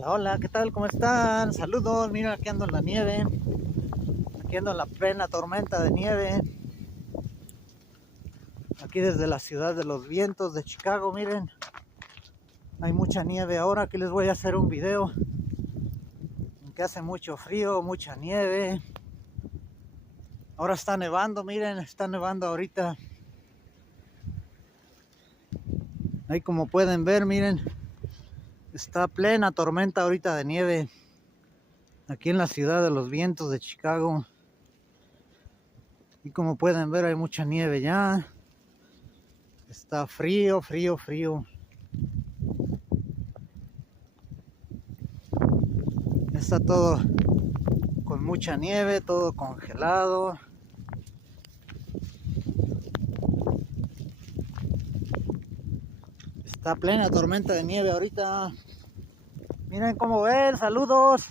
Hola, hola, ¿qué tal? ¿Cómo están? Saludos, miren, aquí ando en la nieve, aquí ando en la plena tormenta de nieve, aquí desde la ciudad de los vientos de Chicago, miren, hay mucha nieve ahora. Aquí les voy a hacer un video en que hace mucho frío, mucha nieve. Ahora está nevando, miren, está nevando ahorita. Ahí como pueden ver, miren, está plena tormenta ahorita de nieve, aquí en la ciudad de los vientos de Chicago. Y como pueden ver, hay mucha nieve ya. Está frío, frío, frío. Está todo con mucha nieve, todo congelado. Está plena tormenta de nieve ahorita. Miren cómo ven, saludos.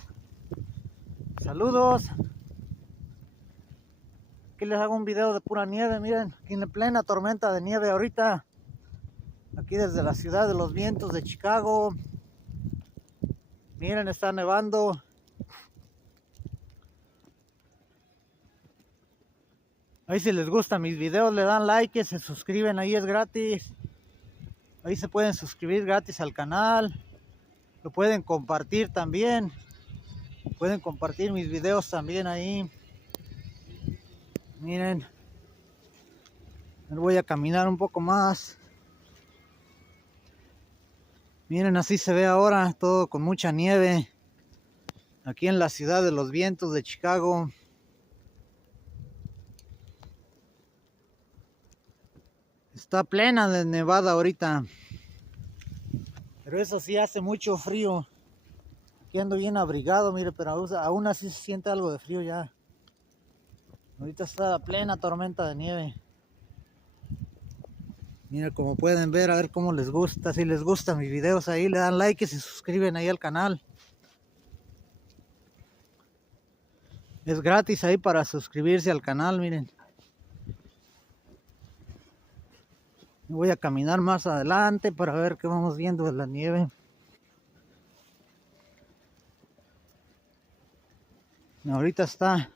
Saludos. Aquí les hago un video de pura nieve, miren. Aquí en plena tormenta de nieve ahorita. Aquí desde la ciudad de los vientos de Chicago. Miren, está nevando. Ahí si les gustan mis videos le dan like, se suscriben, ahí es gratis. Ahí se pueden suscribir gratis al canal. Lo pueden compartir también. Pueden compartir mis videos también ahí. Miren. Voy a caminar un poco más. Miren, así se ve ahora, todo con mucha nieve. Aquí en la ciudad de los vientos de Chicago. Está plena de nevada ahorita. Pero eso sí, hace mucho frío. Aquí ando bien abrigado, mire, pero aún así se siente algo de frío ya. Ahorita está la plena tormenta de nieve. Mira, como pueden ver, a ver cómo les gusta. Si les gustan mis videos ahí, le dan like y se suscriben ahí al canal. Es gratis ahí para suscribirse al canal, miren. Voy a caminar más adelante para ver qué vamos viendo de la nieve. Ahorita está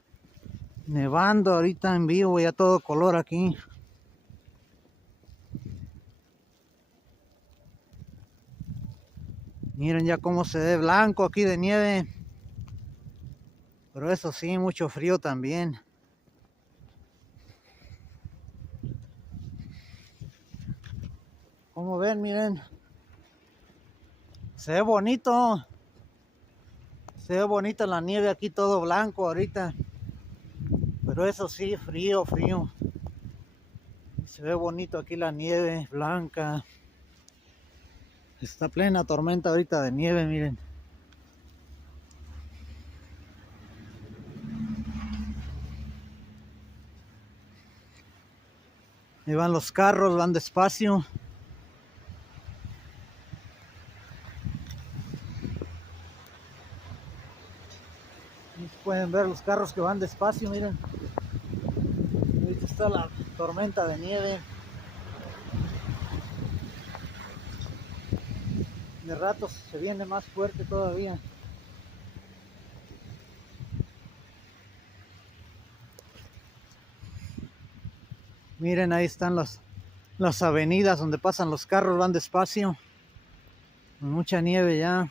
nevando, ahorita en vivo, ya todo color aquí. Miren ya cómo se ve blanco aquí de nieve. Pero eso sí, mucho frío también. Como ven, miren. Se ve bonito. Se ve bonita la nieve aquí, todo blanco ahorita. Pero eso sí, frío, frío. Se ve bonito aquí la nieve blanca. Está plena tormenta ahorita de nieve, miren. Ahí van los carros, van despacio. Pueden ver los carros que van despacio, miren. Ahorita está la tormenta de nieve. De ratos se viene más fuerte todavía. Miren, ahí están las avenidas donde pasan los carros, van despacio. Con mucha nieve ya.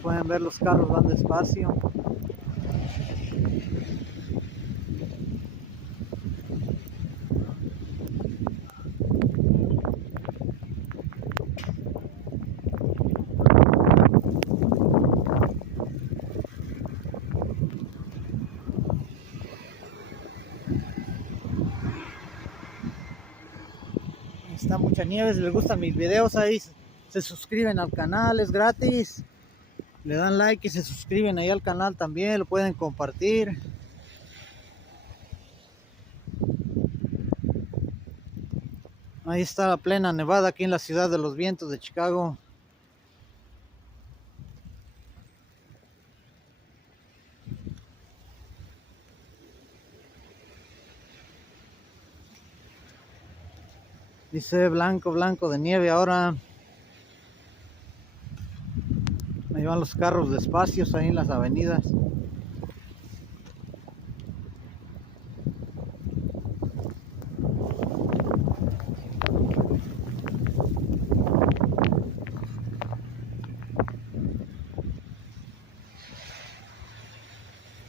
Pueden ver los carros van despacio. Está mucha nieve, si les gustan mis videos ahí se suscriben al canal, es gratis. Le dan like y se suscriben ahí al canal también, lo pueden compartir. Ahí está la plena nevada aquí en la ciudad de los vientos de Chicago. Dice blanco, blanco de nieve ahora. Ahí van los carros despacios ahí en las avenidas.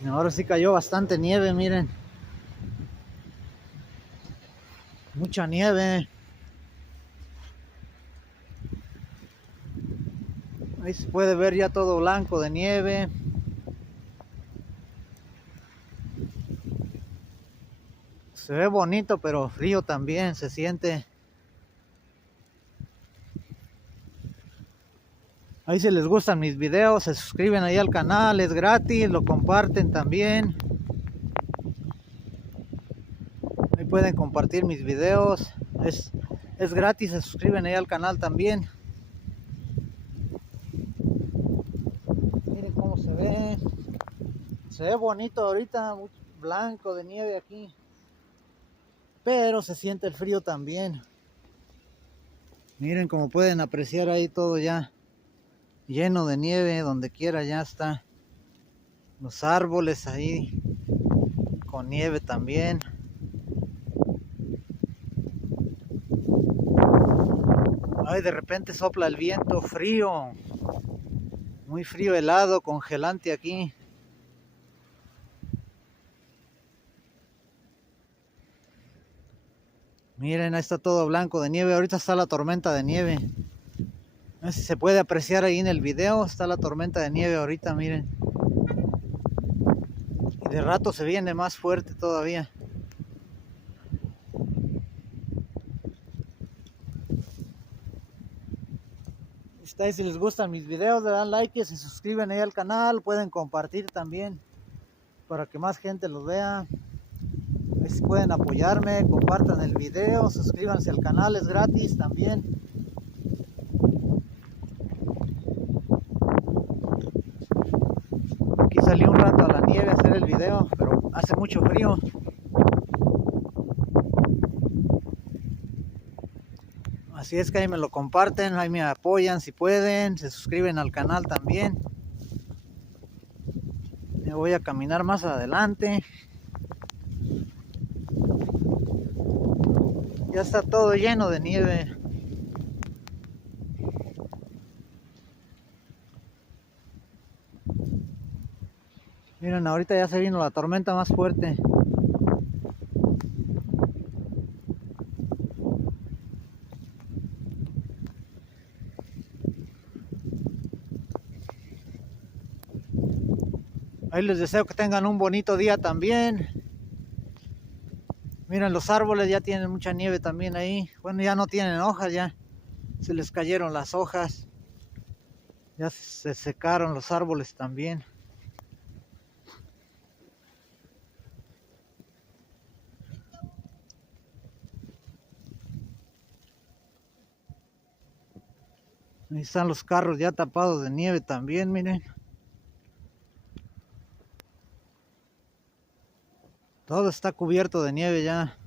Ahora sí cayó bastante nieve, miren. Mucha nieve. Ahí se puede ver ya todo blanco de nieve. Se ve bonito, pero frío también se siente. Ahí si les gustan mis videos, se suscriben ahí al canal, es gratis, lo comparten también. Ahí pueden compartir mis videos, es gratis, se suscriben ahí al canal también. Miren cómo se ve bonito ahorita, muy blanco de nieve aquí. Pero se siente el frío también. Miren como pueden apreciar ahí todo ya lleno de nieve, donde quiera ya está. Los árboles ahí con nieve también. Ay, de repente sopla el viento frío. Muy frío, helado, congelante aquí. Miren, ahí está todo blanco de nieve. Ahorita está la tormenta de nieve. No sé si se puede apreciar ahí en el video. Está la tormenta de nieve ahorita, miren. Y de rato se viene más fuerte todavía. Si les gustan mis videos, le dan like y se suscriben ahí al canal. Pueden compartir también para que más gente los vea. Ahí si pueden apoyarme, compartan el video, suscríbanse al canal, es gratis también. Aquí salí un rato a la nieve a hacer el video, pero hace mucho frío. Así es que ahí me lo comparten, ahí me apoyan si pueden, se suscriben al canal también. Me voy a caminar más adelante. Ya está todo lleno de nieve. Miren, ahorita ya se vino la tormenta más fuerte. Ahí les deseo que tengan un bonito día también. Miren, los árboles ya tienen mucha nieve también ahí. Bueno, ya no tienen hojas, ya se les cayeron las hojas. Ya se secaron los árboles también. Ahí están los carros ya tapados de nieve también, miren. Todo está cubierto de nieve ya.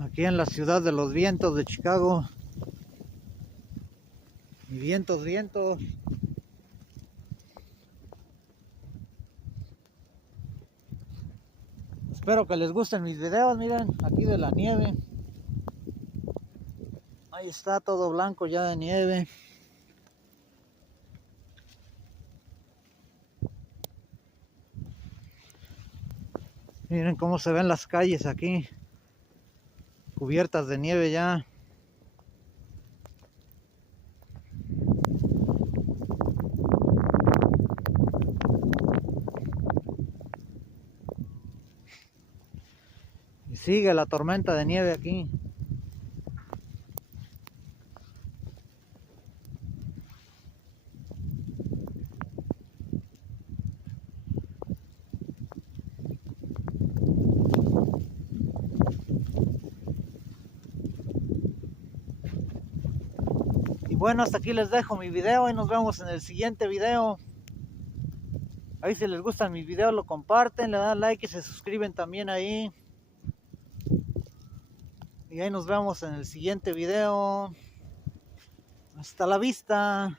Aquí en la ciudad de los vientos de Chicago. Y vientos, vientos. Espero que les gusten mis videos, miren, aquí de la nieve. Ahí está todo blanco ya de nieve. Miren cómo se ven las calles aquí, cubiertas de nieve ya. Y sigue la tormenta de nieve aquí. Y bueno, hasta aquí les dejo mi video y nos vemos en el siguiente video. Ahí si les gustan mis videos lo comparten, le dan like y se suscriben también ahí. Y ahí nos vemos en el siguiente video. Hasta la vista.